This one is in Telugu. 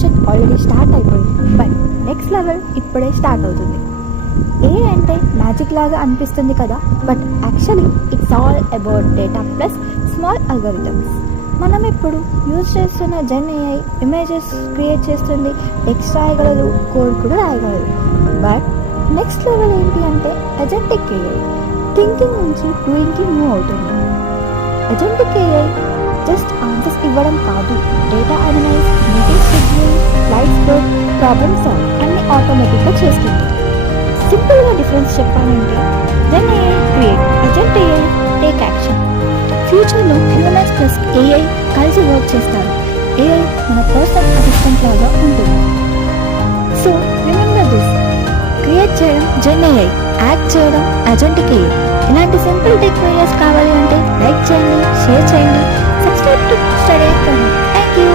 రెవల్యూషన్ ఆల్రెడీ స్టార్ట్ అయిపోయింది, బట్ నెక్స్ట్ లెవెల్ ఇప్పుడే స్టార్ట్ అవుతుంది. ఏ అంటే మ్యాజిక్ లాగా అనిపిస్తుంది కదా, but actually it's all about data plus small algorithms. మనం ఇప్పుడు యూజ్ చేస్తున్న జెన్ ఏఐ ఇమేజెస్ క్రియేట్ చేస్తుంది, టెక్స్ట్ రాయగలదు, కోడ్ కూడా రాయగలదు. బట్ నెక్స్ట్ లెవెల్ ఏంటి అంటే అజెంటిక్ ఏఐ. థింకింగ్ నుంచి డూయింగ్కి మూవ్ అవుతుంది. అజెంటిక్ ఏఐ జస్ట్ ఆన్సర్స్ ఇవ్వడం కాదు, data analyse, meeting schedule, slides book, problem solve అన్ని ఆటోమేటిక్గా చేస్తుంది. సింపుల్గా డిఫరెన్స్ చెప్పాలంటే Gen AI create, agent AI take action. ఫ్యూచర్లో హ్యూమన్స్ ప్లస్ ఏఐ కలిసి వర్క్ చేస్తారు. ఏఐ మన పర్సనల్ అసిస్టెంట్ లాగా ఉంటుంది. సో రిమెంబర్ దిస్, క్రియేట్ చేయడం జెన్ ఏఐ, యాక్ట్ చేయడం అజెంటిక్ ఏఐ. ఇలాంటి సింపుల్ టెక్ వీడియోస్ కావాలి అంటే లైక్ చేయండి, షేర్ చేయండి, subscribe to study. Thank you.